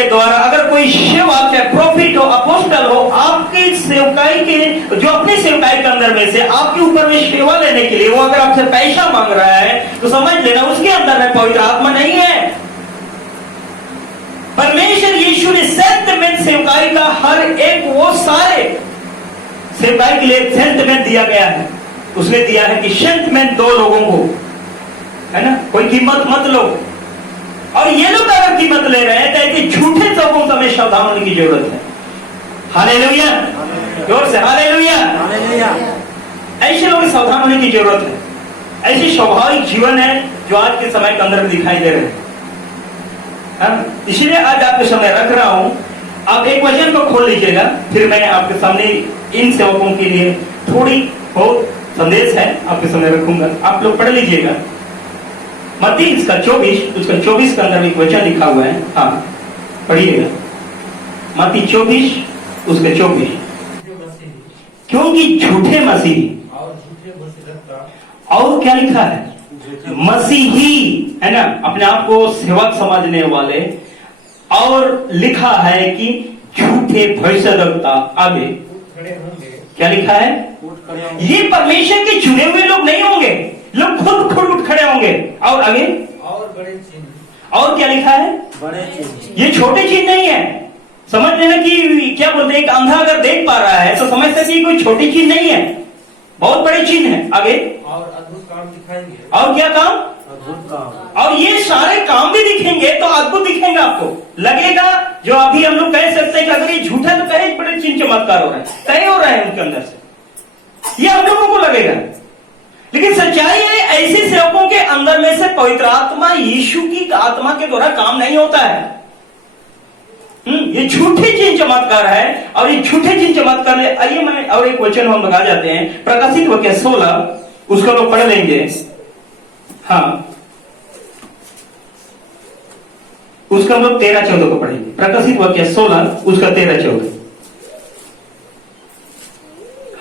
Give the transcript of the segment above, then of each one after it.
के द्वारा अगर कोई सेवा, चाहे प्रॉफिट हो, अपोस्टल हो, आपकी सेवकाई के जो अपनी सेवकाई के अंदर में से आपके ऊपर में सेवा लेने के लिए वो अगर आपसे पैसा मांग रहा है तो समझ लेना उसके अंदर में पवित्र आत्मा नहीं है। परमेश्वर यीशु ने सेंटमेंट सेवकाई का हर एक वो सारे सेवकाई के लिए सेंटमेंट दिया गया है। उसने दिया है कि सेंटमेंट दो लोगों को, है ना, कोई कीमत मत लो। और ये लोग अगर कीमत ले रहे हैं तो ऐसे झूठे लोगों से हमें सावधान होने की जरूरत है। हालेलुया, जोर से हालेलुया। ऐसे लोग सावधान होने की जरूरत है। ऐसे स्वाभाविक जीवन है जो आज के समय के अंदर दिखाई दे रहे हैं। इसलिए आज आपके सामने रख रहा हूं। आप एक वचन को खोल लीजिएगा, फिर मैं आपके सामने इन सेवकों के लिए थोड़ी बहुत संदेश है आपके सामने रखूंगा। आप लोग पढ़ लीजिएगा। मत्ती इसका 24 के अंदर एक वचन लिखा हुआ है। हाँ, पढ़िएगा। मत्ती 24 उसका 24। क्योंकि झूठे मसीह और क्या लिखा है, मसीही, है ना, अपने आप को सेवक समझने वाले, और लिखा है कि झूठे भविष्यद्वक्ता आगे क्या लिखा है, ये परमेश्वर के चुने हुए लोग नहीं होंगे, लोग खुद उठ खड़े होंगे। और आगे और बड़े चिन्ह। और क्या लिखा है, बड़े चिन्ह। ये छोटे चिन्ह नहीं है। समझ लेना कि क्या बोलते हैं, एक अंधा अगर देख पा रहा है तो समझ सकते हैं कोई छोटी चिन्ह नहीं है, बहुत बड़े चिन्ह है। आगे और अद्भुत काम दिखाएंगे। और क्या काम, अद्भुत काम। और ये सारे काम भी दिखेंगे तो अद्भुत दिखेंगे। आपको लगेगा जो अभी हम लोग कह सकते हैं कि अगर ये झूठा तो कहे बड़े चिन्ह चमत्कार हो रहे हैं, तय हो रहे हैं उनके अंदर से, ये हम लोगों को लगेगा। लेकिन सच्चाई है ऐसे सेवकों के अंदर में से पवित्र आत्मा, यीशु की आत्मा के द्वारा काम नहीं होता है। ये झूठे चिन्ह चमत्कार है। और ये झूठे चिन्ह चमत्कार ले आइए मैं और एक वचन हम लगा जाते हैं। प्रकाशित वाक्य 16 उसको लोग पढ़ लेंगे। हाँ, उसका हम लोग 13-14 को पढ़ेंगे। प्रकाशित वाक्य 16 उसका 13-14।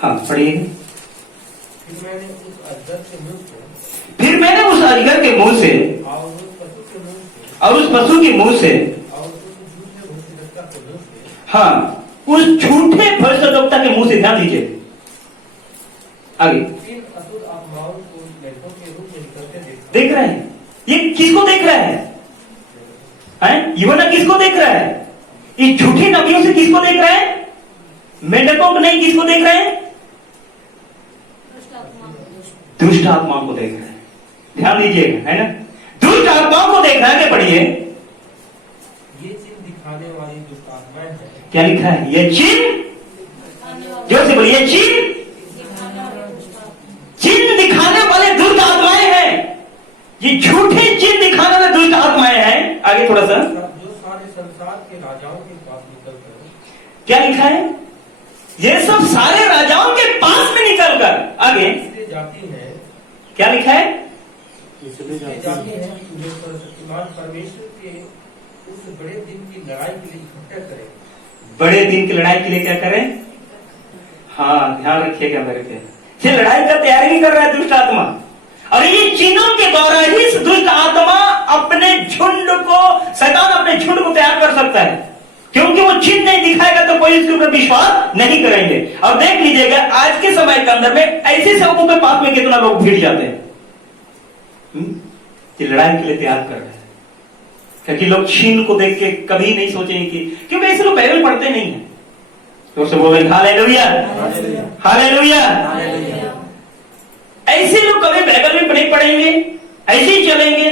हाँ, पढ़िए। फिर मैंने उस अजगर के मुंह से और उस पशु के मुंह से, हाँ, उस झूठे भविष्यद्वक्ता के मुंह से, ध्यान दीजिए आगे, देख रहे हैं। ये किसको देख रहा है? यूना किसको देख रहा है? इस झूठे नबियों से किसको देख रहा है? मेंढकों को नहीं, किसको देख रहे हैं? दुष्ट आत्माओं को देख रहे हैं। ध्यान दीजिएगा, है ना, दुष्ट आत्माओं को देख रहा है। पढ़िए, ये चिन्ह दिखाने वाली दुष्ट आत्माएं हैं। क्या लिखा है? ये चिन्ह, जोर से बोलिए, चिन्ह दिखाने वाले दुष्ट आत्माएं हैं। ये झूठे चिन्ह दिखाने वाले दुष्ट आत्माएं हैं। आगे थोड़ा सा, जो सारे संसार के राजाओं के पास निकलकर, क्या लिखा है? ये सब सारे राजाओं के पास में निकलकर, आगे जाती है। क्या लिखा है? जाती है परमेश्वर के उस बड़े दिन की लड़ाई के लिए इकट्ठा करें। बड़े दिन की लड़ाई के लिए क्या करें? हाँ, ध्यान रखिएगा मेरे प्यारे। ये लड़ाई का तैयारी भी कर रहा है दुष्ट आत्मा। और ये चिन्हों के द्वारा ही इस दुष्ट आत्मा अपने झुंड को, शैतान अपने झुंड को तैयार कर सकता है। क्योंकि वो चिन्ह नहीं दिखाएगा तो कोई इसके ऊपर विश्वास नहीं करेंगे। और देख लीजिएगा आज के समय के अंदर में ऐसे सेवकों के पास में कितना लोग भीड़ जाते हैं, कि लड़ाई के लिए तैयार कर रहे हैं। क्योंकि लोग चिन्ह को देख के कभी नहीं सोचेंगे कि, क्योंकि ऐसे लोग बाइबल पढ़ते नहीं है। तो उससे बोले हालेलुया, हालेलुया। ऐसे लोग कभी बाइबल में नहीं पढ़ेंगे, ऐसे ही चलेंगे,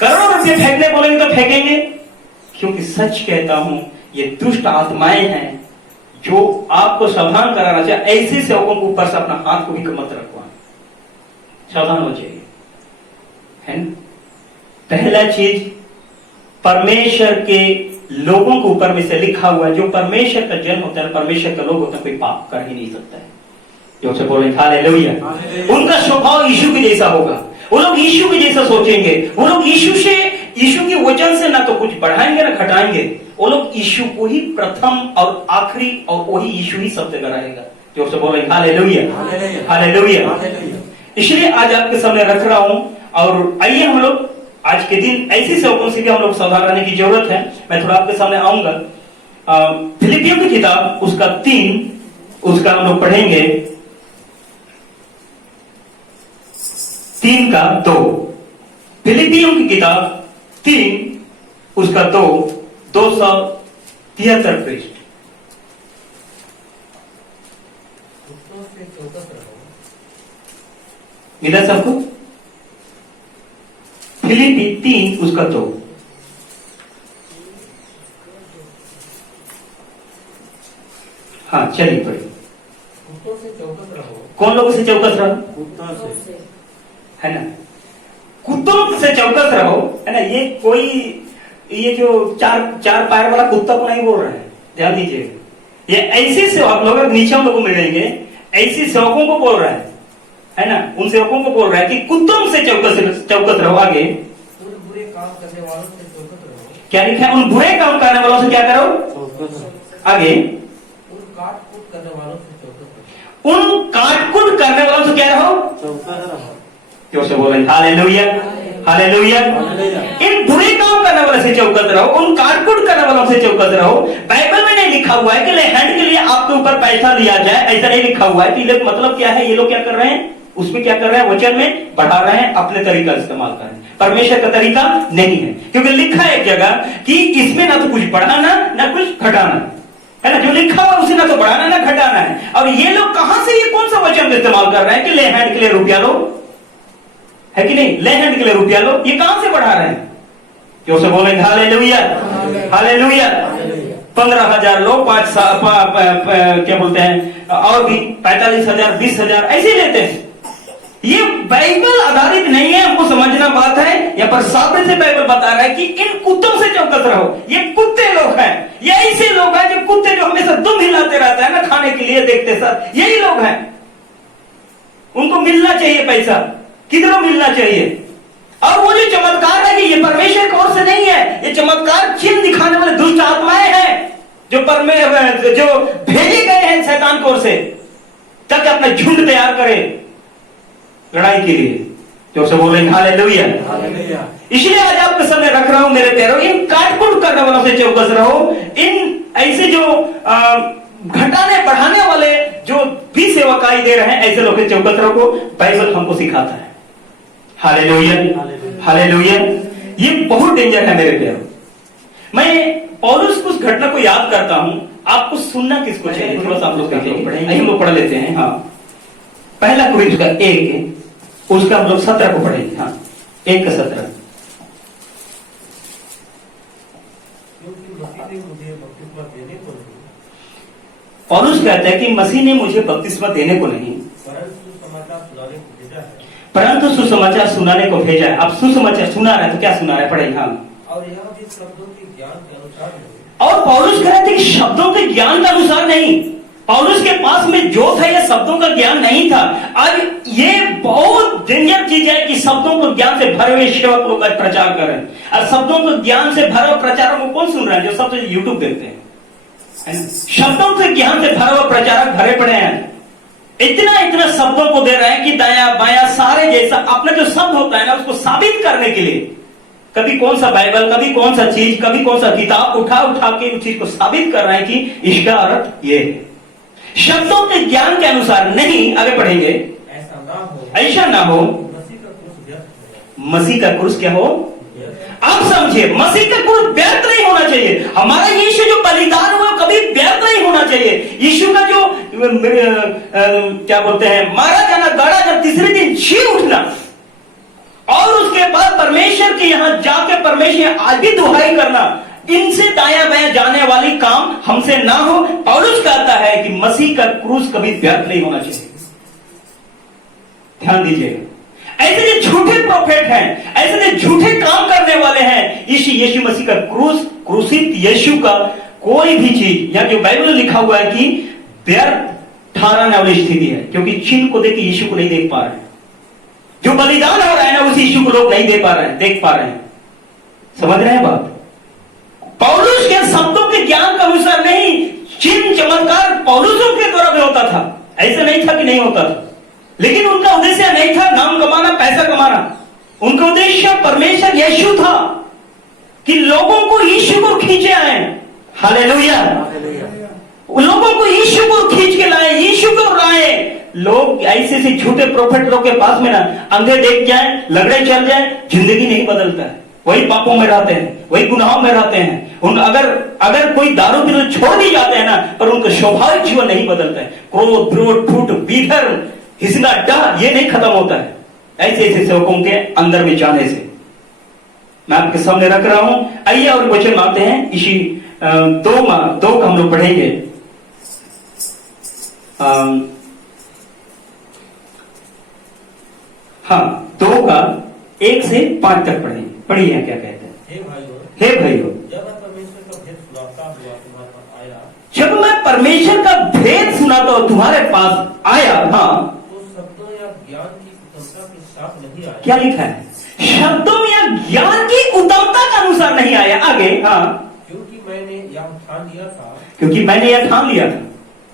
करोड़ों रुपये फेंकने बोलेंगे तो फेंकेंगे। क्योंकि सच कहता हूं, ये दुष्ट आत्माएं हैं जो आपको सावधान कराना चाहिए। ऐसे सेवकों के ऊपर से अपना हाथ को भी मत रखवाना, सावधान हो जाइए, है ना। पहला चीज, परमेश्वर के लोगों के ऊपर में से लिखा हुआ है, जो परमेश्वर का जन्म होता है, परमेश्वर का लोग होता है, कोई पाप कर ही नहीं सकता है। जो से बोले हालेलुया। उनका स्वभाव यीशु के जैसा होगा। वो लोग यीशु के जैसा सोचेंगे। वो लोग यीशु की वचन से ना तो कुछ बढ़ाएंगे ना घटाएंगे। वो लोग यीशु को ही प्रथम और आखिरी, और वही यीशु ही सब जगह रहेगा। जो से बोले हालेलुया, हालेलुया। इसलिए आज आपके सामने रख रहा हूं। और आइए हम लोग आज के दिन ऐसी सेवकों से भी हम लोग सावधान रहने की जरूरत है। मैं थोड़ा आपके सामने आऊंगा। फिलिपियों की किताब उसका 3 उसका हम लोग पढ़ेंगे 3 का 2। फिलिपियों की किताब 3 उसका 2 273 पृष्ठ। मिला सबको? फिलिपी 3 उसका 2। हाँ चलिए पढ़िए। कौन लोगों से चौकस रहो? कुत्तों से, है ना? कुत्तों से चौकस रहो, है ना? ये कोई ये जो चार पैर वाला कुत्ता को नहीं बोल रहा है, ध्यान दीजिए। ये ऐसे से आप लोग नीचे हम लोग को मिलेंगे, ऐसी सेवकों को बोल रहा है ना? उन सेवकों को बोल रहा है कि कुत्तों से चौकस रहो। आगे बुरे काम करने वालों से चौकस रहो। क्या लिखा है? उन बुरे काम करने वालों से क्या करो? आगे उन काट-कूट करने वालों से चौकस रहो। उन काट-कूट करने वालों से क्या रहो? चौकस रहो। क्यों से बोल रहे हैं? Hallelujah, hallelujah. इन बुरे काम करने वालों से चौकस रहो, उन काट-कूट करने वालों से चौकस रहो। बाइबल में नहीं लिखा हुआ है कि हैंड के लिए आपके ऊपर पैसा लिया जाए, ऐसा नहीं लिखा हुआ है। कि लोग मतलब क्या है? ये लोग क्या कर रहे हैं? उसमें क्या कर रहे हैं? वचन में बढ़ा रहे हैं, अपने तरीका इस्तेमाल कर रहे हैं। परमेश्वर का तरीका नहीं है, क्योंकि लिखा है एक जगह कि इसमें ना तो कुछ बढ़ाना ना कुछ घटाना, है ना? जो लिखा हुआ उसे ना तो बढ़ाना ना घटाना है। और ये लोग कहां से ये कौन सा वचन इस्तेमाल कर रहे हैं कि ले हैंड के लिए रुपया लो, है कि नहीं? ले हैंड के लिए रुपया लो, ये कहां से बढ़ा रहे हैं? क्यों से बोलेंगे? Hallelujah, hallelujah. 15,000 लो, 5 क्या बोलते हैं, और भी 45,000 20,000 ऐसे लेते हैं। ये बाइबल आधारित नहीं है, हमको समझना बात है। यहाँ पर सामने से बाइबल बता रहा है कि इन कुत्तों से चौकस रहो। ये कुत्ते लोग हैं, ये ऐसे लोग हैं जो कुत्ते जो हमेशा दुम हिलाते रहता है ना खाने के लिए, देखते सर, यही लोग हैं। उनको मिलना चाहिए पैसा, किधरों मिलना चाहिए। और वो जो चमत्कार है कि ये परमेश्वर की ओर से नहीं है, ये चमत्कार चिन्ह दिखाने वाले दुष्ट आत्माएं हैं जो भेजे गए हैं शैतान की ओर से, ताकि अपना झुंड तैयार करे लड़ाई के लिए। जो से बोल रहे हैं हालेलुया। इसलिए आज आपके सामने रख रहा हूं मेरे प्यारों, इन काट-कूट करने वालों से चौकस रहो। इन ऐसे जो घटाने बढ़ाने वाले जो भी सेवकाई दे रहे हैं, ऐसे लोग से चौकस रहो। बाइबल हमको सिखाता है। Hallelujah, hallelujah. ये बहुत डेंजर है मेरे प्यारों। मैं पौलुस उस घटना को याद करता हूं, आपको सुनना किसको चाहिए? थोड़ा सा आप लोग देखेंगे, हम लोग पढ़ लेते हैं। हाँ, पहला कोरिन्थ का 1 उसका हम लोग 17 को पढ़ेंगे। हाँ, 1 का 17। पौलुस कहता है कि मसीह ने मुझे बपतिस्मा देने को नहीं, परंतु सुसमाचार सुनाने को भेजा है। अब सुसमाचार सुना रहा है तो क्या सुना रहा है? पढ़ेंगे। हाँ, और यह भी शब्दों के ज्ञान के अनुसार नहीं। और पौलुस कह रहे थे कि शब्दों के ज्ञान के अनुसार नहीं। पौलुस के पास में जो था ये शब्दों का ज्ञान नहीं था। आज ये बहुत डेंजर चीज है कि शब्दों को ज्ञान से भरे हुए सेवक लोग आज प्रचार कर रहे हैं। और शब्दों को ज्ञान से भरे हुए प्रचारक को कौन सुन रहा है? जो सबसे यूट्यूब देखते हैं, है ना? शब्दों के ज्ञान से भरे हुए प्रचारक भरे पड़े हैं। इतना शब्दों को दे रहे हैं कि दाया बाया सारे जैसा अपना जो शब्द होता है ना, उसको साबित करने के लिए कभी कौन सा बाइबल, कभी कौन सा चीज, कभी कौन सा किताब उठा के उस चीज को साबित कर रहे हैं कि इसका अर्थ ये है। शब्दों के ज्ञान के अनुसार नहीं। आगे पढ़ेंगे। ऐसा ना हो। मसीह का क्रूस क्या हो? आप समझिए, मसीह का क्रूस व्यर्थ नहीं होना चाहिए। हमारा यीशु जो बलिदान हुआ कभी व्यर्थ नहीं होना चाहिए। यीशु का जो क्या बोलते हैं, मारा जाना, गाड़ा जाना, तीसरे दिन जी उठना, और उसके बाद परमेश्वर के यहां जाके परमेश्वर आज भी दुहाई करना, इनसे दाया बाया जाने वाली काम हमसे ना हो। पौलुस कहता है कि मसीह का क्रूस कभी व्यर्थ नहीं होना चाहिए। ध्यान दीजिएगा। ऐसे जो झूठे प्रोफेट हैं, ऐसे जो झूठे काम करने वाले हैं, यीशु मसीह का क्रूस, क्रूसित यीशु का कोई भी चीज, या जो बाइबल में लिखा हुआ है कि व्यर्थ ठहराने वाली स्थिति है, क्योंकि चिन्ह को देख के यीशु को नहीं देख पा रहे हैं। जो बलिदान हो रहा है ना, उस यीशु को लोग नहीं देख पा रहे हैं। समझ रहे हैं बात? पौलुस के शब्दों के ज्ञान के अनुसार नहीं, चिन्ह चमत्कार पौलुसों के द्वारा भी होता था, ऐसा नहीं था कि नहीं होता था। लेकिन उनका उद्देश्य नहीं था नाम कमाना, पैसा कमाना, उनका उद्देश्य परमेश्वर यीशु था कि लोगों को यीशु को खींचे आए। हालेलुया। लोगों को यीशु को खींच के लाए, यीशु को लाए। लोग ऐसे से झूठे प्रोफेट लोग के पास में ना अंधे देख जाए, लंगड़े चल जाए, जिंदगी नहीं बदलता है, वही पापों में रहते हैं, वही गुनाहों में रहते हैं। उन अगर कोई दारू पी तो छोड़ भी जाते हैं ना, पर उनका स्वाभाविक जीवन नहीं बदलता है। क्रोध, क्रोध, फूट, बीधर, हिसना, डर, ये नहीं खत्म होता है ऐसे ऐसे सेवकों के अंदर में जाने से। मैं आपके सामने रख रहा हूं। आइए और वचन मानते हैं। इसी दो का हम लोग पढ़ेंगे। हाँ, 2 का 1 से 5 तक पढ़िए क्या कहते हैं। हे भाइयों, जब मैं परमेश्वर का भेद सुनाता हुआ तुम्हारे पास आया, जब मैं परमेश्वर का भेद सुनाता हूं तुम्हारे पास आया, हाँ, तो शब्दों या ज्ञान की उत्तमता के साथ नहीं आया। क्या लिखा है? शब्दों या ज्ञान की उत्तमता के अनुसार नहीं आया। आगे, हाँ, क्योंकि मैंने यह ठान लिया था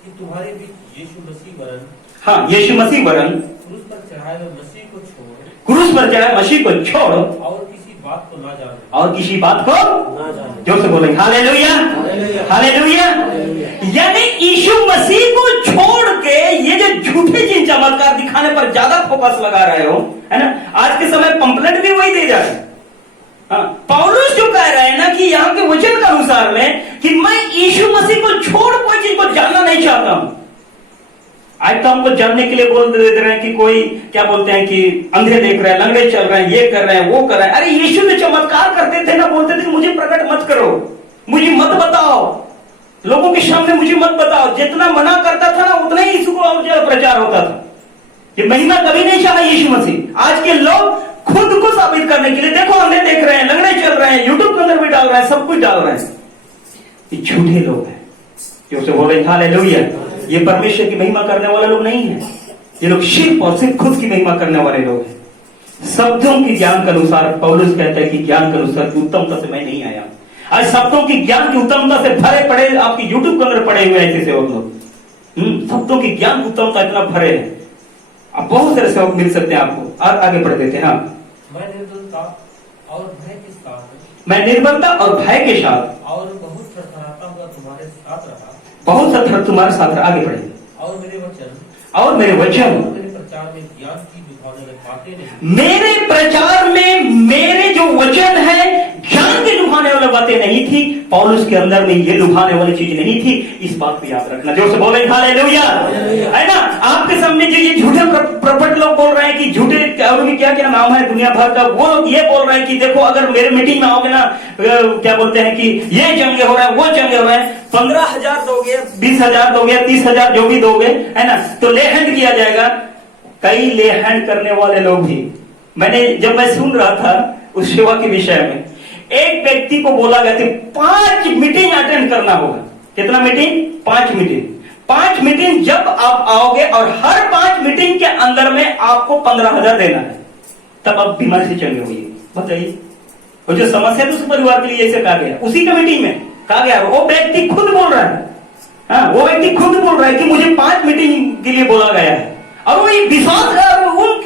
कि तुम्हारे बीच यीशु मसीह वरन, हाँ, यीशु मसीह वरन क्रूस पर चढ़ाए हुए मसीह को छोड़ मसीह को छोड़ और किसी बात को ना जाने। जोर से बोलेंगे हालेलुया, हालेलुया। हालेलुया। यानी यीशु मसीह को छोड़ के ये जो झूठे चिन्ह चमत्कार दिखाने पर ज्यादा फोकस लगा रहे हो, है ना। आज के समय पंपलेट भी वही दे जा रहे हैं। हाँ, पौलुस जो कह रहे हैं ना कि यहाँ के वचन के अनुसार में कि मैं यीशु मसीह को छोड़ कोई चीज को जानना नहीं चाहता हूं। आज तो हमको जानने के लिए बोल दे रहे हैं कि कोई क्या बोलते हैं कि अंधे देख रहे हैं, लंगड़े चल रहे हैं, ये कर रहे हैं, वो कर रहे हैं। अरे यीशु ने चमत्कार करते थे ना, बोलते थे मुझे प्रकट मत करो, मुझे मत बताओ, लोगों के सामने मुझे मत बताओ। जितना मना करता था ना उतना ही यीशु को और ज्यादा प्रचार होता था। ये महिमा कभी नहीं चाहा यीशु मसीह। आज के लोग खुद को साबित करने के लिए, देखो अंधे देख रहे हैं, लंगड़े चल रहे हैं, यूट्यूब के अंदर भी डाल रहे हैं, सब कुछ डाल रहे हैं। ये झूठे लोग हैं जो उसे बोल रहे हैं हालेलुया। ये परमेश्वर की महिमा करने वाले लोग नहीं है। ये लोग सिर्फ और सिर्फ खुद की महिमा करने वाले लोग हैं। शब्दों के ज्ञान के अनुसार पौलुस कहता है कि ज्ञान के अनुसार उत्तमता से मैं नहीं आया। आज शब्दों की ज्ञान की उत्तमता से भरे पड़े आपके यूट्यूब के अंदर पड़े हुए ऐसे सेवक लोग। शब्दों की ज्ञान की उत्तमता इतना भरे है, अब बहुत सारे सेवक मिल सकते हैं आपको। और आगे बढ़ देते हैं। हाँ, मैं निर्बलता और भय के साथ और भय के साथ और बहुत थरथराता हुआ तुम्हारे साथ रहा। तुम्हारे साथ रहा। आगे बढ़ेंगे। और मेरे वचन मेरे प्रचार में ज्ञान की दुखाने वाली बातें नहीं, मेरे प्रचार में मेरे जो वचन है ज्ञान की लुभाने वाली बातें नहीं थी। पौलुस के अंदर में ये लुभाने वाली चीज नहीं थी। इस बात को याद रखना। जो से बोले हालेलुया, है ना। आपके सामने जो ये झूठे प्रॉफिट लोग बोल रहे हैं कि झूठे क्या क्या नाम है दुनिया भर का, वो लोग ये बोल रहे हैं कि देखो अगर मेरे मीटिंग में आओगे ना, क्या बोलते हैं कि ये जंगे हो रहा है, वो जंगे हो रहे हैं, 15,000 दोगे, 20,000 दोगे, 30,000 जो भी दोगे, है ना, तो ले हैंड किया जाएगा। कई ले हैंड करने वाले लोग भी जब मैं सुन रहा था उस सेवा के विषय में, एक व्यक्ति को बोला गया था 5 मीटिंग अटेंड करना होगा। कितना मीटिंग? 5 मीटिंग। 5 मीटिंग जब आप आओगे और हर 5 मीटिंग के अंदर में आपको 15,000 देना है, तब आप बीमारी से चंगे हुए। बताइए, और जो समस्या है उस परिवार के लिए ऐसे कहा गया, उसी कमेटी में कहा गया। वो व्यक्ति खुद बोल रहा है, हाँ, वो व्यक्ति खुद बोल रहा है कि मुझे 5 मीटिंग के लिए बोला गया है। और वो विश्वास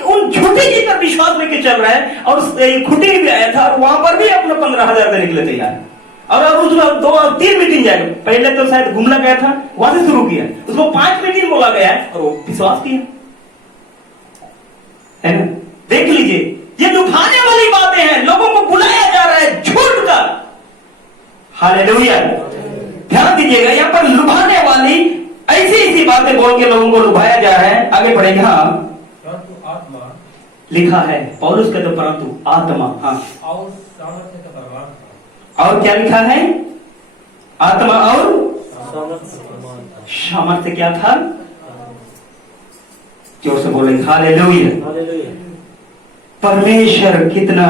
उन झूठी चीज पर विश्वास लेके चल रहा है। और खुटी भी आया था और वहां पर भी अपना 15,000 देने के लिए तैयार है। और उसमें 2 और 3 मीटिंग जाएगा। पहले तो शायद घूमना गया था, वहां से शुरू किया, उसको 5 मीटिंग बोला गया है और वो विश्वास किया, है ना। देख लीजिए, ये लुभाने वाली बातें हैं। लोगों को बुलाया जा रहा है झूठ का। हालेलुया, ध्यान दीजिएगा, यहाँ पर लुभाने वाली ऐसी बातें बोल के लोगों को लुभाया जा रहा है। आगे बढ़ेंगे। हाँ, परंतु आत्मा लिखा है, पौलुस कहते परंतु आत्मा, हाँ, और सामर्थ्य का प्रमाण था। और क्या लिखा है? आत्मा और सामर्थ्य सामर्थ्य क्या था? जोर से बोलेंगे हालेलुया। परमेश्वर कितना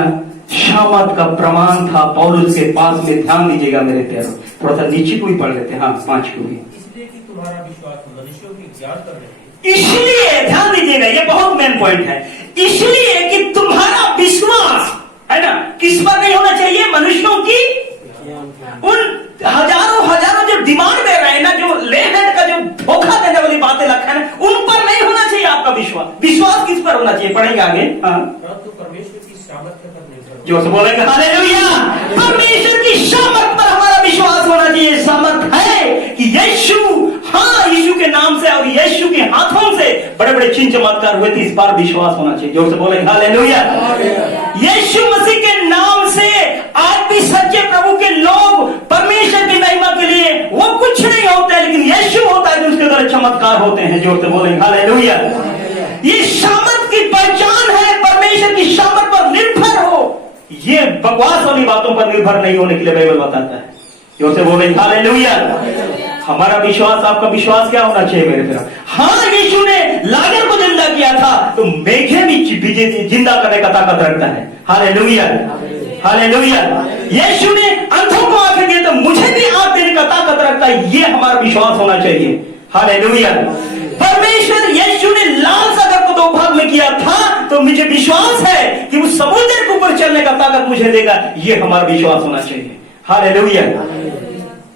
सामर्थ का प्रमाण था पौलुस के पास में। ध्यान दीजिएगा मेरे प्यारों, थोड़ा सा नीचे को ही पढ़ लेते हैं। हाँ, 5 को भी। इसलिए कि तुम्हारा विश्वास मनुष्यों की ज्ञान कर रहे, इसलिए ध्यान दीजिएगा, ये बहुत मेन पॉइंट है। इसलिए कि तुम्हारा विश्वास, है ना, किस पर नहीं होना चाहिए? मनुष्यों की, उन हजारों जो डिमांड दे रहे हैं ना, जो लेन का जो धोखा देने वाली बातें रखा है, उन पर नहीं होना चाहिए आपका विश्वास। विश्वास किस पर होना चाहिए? पढ़ेंगे आगे। हाँ, परंतु परमेश्वर की सामर्थ्य जो से बोलेंगे हालेलुया। परमेश्वर की सामर्थ पर हमारा विश्वास होना चाहिए। सामर्थ है कि यीशु, हाँ, यीशु के नाम से और यीशु के हाथों से बड़े बड़े चिन्ह चमत्कार हुए थे, इस पर विश्वास होना चाहिए। जो से बोलेंगे हालेलुया। यीशु मसीह के नाम से आज भी सच्चे प्रभु के लोग परमेश्वर की महिमा के लिए वो कुछ नहीं होते हैं, लेकिन यीशु होता है जो उसके द्वारा चमत्कार होते हैं। जोर से बोलेंगे हालेलुया। ये सामर्थ की पहचान है, परमेश्वर की सामर्थ पर निर्भर हो, ये बकवास वाली बातों पर निर्भर नहीं होने के लिए बाइबल बताता है। जोर से बोलेंगे हालेलुया। हमारा विश्वास, आपका विश्वास क्या होना चाहिए मेरे तरफ? हाँ, यीशु ने लाजर को जिंदा किया था, तो मेघे भी जिंदा करने का ताकत रखता है। Hallelujah, hallelujah. यीशु ने अंधों को आंखें दी, तो मुझे भी आंख देने का ताकत रखता है। ये हमारा विश्वास होना चाहिए। हालेलुया। परमेश्वर यीशु ने लाल सागर को 2 भाग में किया था, तो मुझे विश्वास है कि उस समुद्र के ऊपर चलने का ताकत मुझे देगा। ये हमारा विश्वास होना चाहिए। हालेलुया।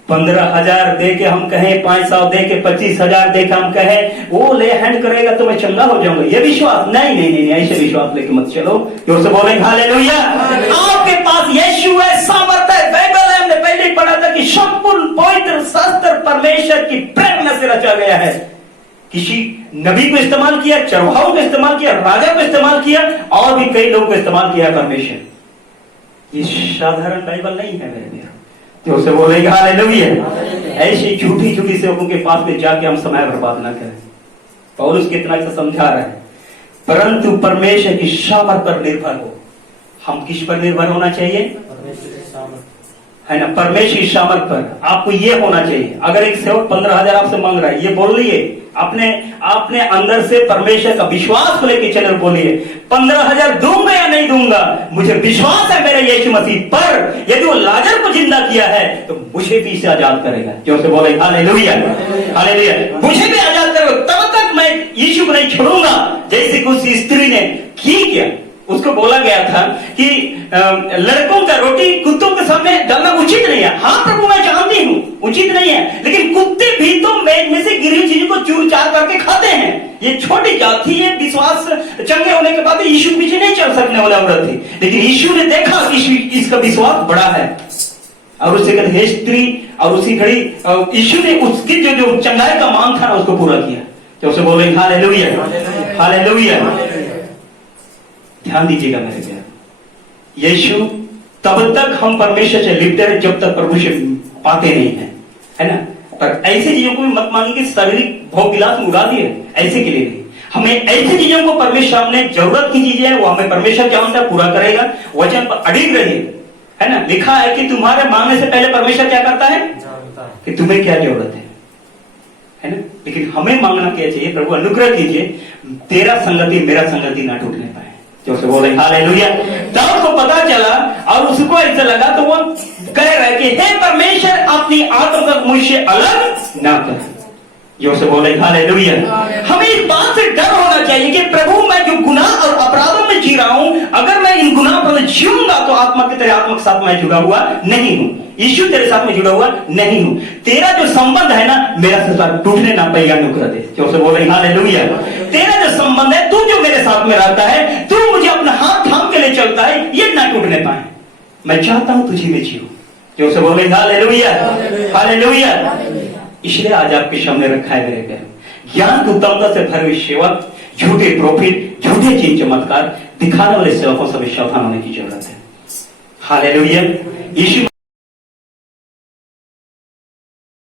15,000 दे के हम कहें, 500 दे के 25,000 दे के हम कहें वो ले हैंड करेगा तो मैं चंगा हो जाऊंगा, ये विश्वास नहीं, नहीं, नहीं, ऐसे विश्वास लेके मत चलो। जोर से बोलेंगे हालेलुया। आपके पास यीशु है, सामर्थ है। बाइबल है, हमने पहले ही पढ़ा था कि संपूर्ण पवित्र शास्त्र परमेश्वर की प्रेरणा से रचा गया है। किसी नबी को इस्तेमाल किया, चरवाहों को इस्तेमाल किया, राजा को इस्तेमाल किया, और भी कई लोगों को इस्तेमाल किया परमेश्वर। ये साधारण बाइबल नहीं है मेरे प्यारे। जो से बोलेंगे हालेलुया। ऐसी झूठी झूठी सेवकों के पास में जाके हम समय बर्बाद ना करें। पौलुस कितना से समझा रहे हैं, परंतु परमेश्वर की सामर्थ पर निर्भर हो। हम किस पर निर्भर होना चाहिए? है ना, परमेश्वर की सामर्थ पर। आपको ये होना चाहिए। अगर एक सेवक 15,000 आपसे मांग रहा है, ये बोल लिए अपने अंदर से परमेश्वर का विश्वास को लेकर चले, बोलिए 15,000 दूंगा या नहीं दूंगा, मुझे विश्वास है मेरे यीशु मसीह पर। यदि वो लाजर को जिंदा किया है तो मुझे भी इसे आजाद करेगा। जो से बोले हालेलुया, हालेलुया। मुझे भी आजाद करेगा, तब तक मैं यीशु को नहीं छोड़ूंगा। जैसे कि उस स्त्री ने की क्या, उसको बोला गया था कि लड़कों का रोटी कुत्तों के सामने डालना उचित नहीं है। हाँ प्रभु, मैं जानती हूँ उचित नहीं है, लेकिन कुत्ते भी तो मेज में से गिरी हुई चीजों को चूर चार करके खाते हैं। ये छोटी जाति है, विश्वास चंगे होने के बाद यीशु के पीछे नहीं चल सकने वाला औरत थी, लेकिन यीशु ने देखा कि इसका विश्वास बड़ा है, और उससे कहते हे स्त्री, और उसी घड़ी यीशु ने उसकी जो चंगाई का मांग था उसको पूरा किया। तो उसे बोले हालेलुया, हालेलुया। ध्यान दीजिएगा मेरे प्यारे, यीशु तब तक हम परमेश्वर से लिपटे रहे जब तक प्रभु से पाते नहीं है ना। पर ऐसी चीजों को भी मत मांगिए, शारीरिक भोग विलास में उड़ा दिए, ऐसे के लिए नहीं। हमें ऐसी चीजों को परमेश्वर सामने, जरूरत की चीजें है वो हमें परमेश्वर जानता है, पूरा करेगा। वचन पर अड़िग रहिए, है ना। लिखा है कि तुम्हारे मांगने से पहले परमेश्वर क्या करता है, कि तुम्हें क्या जरूरत है ना। लेकिन हमें मांगना क्या चाहिए, प्रभु अनुग्रह कीजिए तेरा संगति मेरा संगति ना टूटने पाए। जो से बोले हालेलुया। दाऊद को पता चला और उसको ऐसा लगा, तो वो कह रहा है कि हे परमेश्वर अपनी आत्मा को मुझसे अलग ना कर। जो से बोले हालेलुया। हमें इस बात से डर होना चाहिए कि प्रभु मैं जो गुनाह और अपराधों में जी रहा हूं, अगर मैं इन गुनाह पर जीऊंगा तो आत्मा की तरह आत्मा के साथ मैं जुड़ा हुआ नहीं हूं, यीशु तेरे साथ में जुड़ा हुआ नहीं हूं। तेरा जो संबंध है ना मेरा साथ टूटने ना पाएगा, अनुग्रह दे। जो से बोले हालेलुया। तेरा जो संबंध है, तू जो मेरे साथ में रहता है, तू मुझे अपना हाथ थाम के ले चलता है, ये ना टूटने पाए। मैं चाहता हूं तुझी में जीऊं। जो से बोले हालेलुया, हालेलुया। इसलिए आज आपके सामने रखा है मेरे प्यारे, ज्ञान की उत्तमता से भरे हुए सेवक, झूठे प्रोफिट, झूठे चिन्ह चमत्कार दिखाने वाले सेवकों से सावधान होने की जरूरत है। हालेलुया। यीशु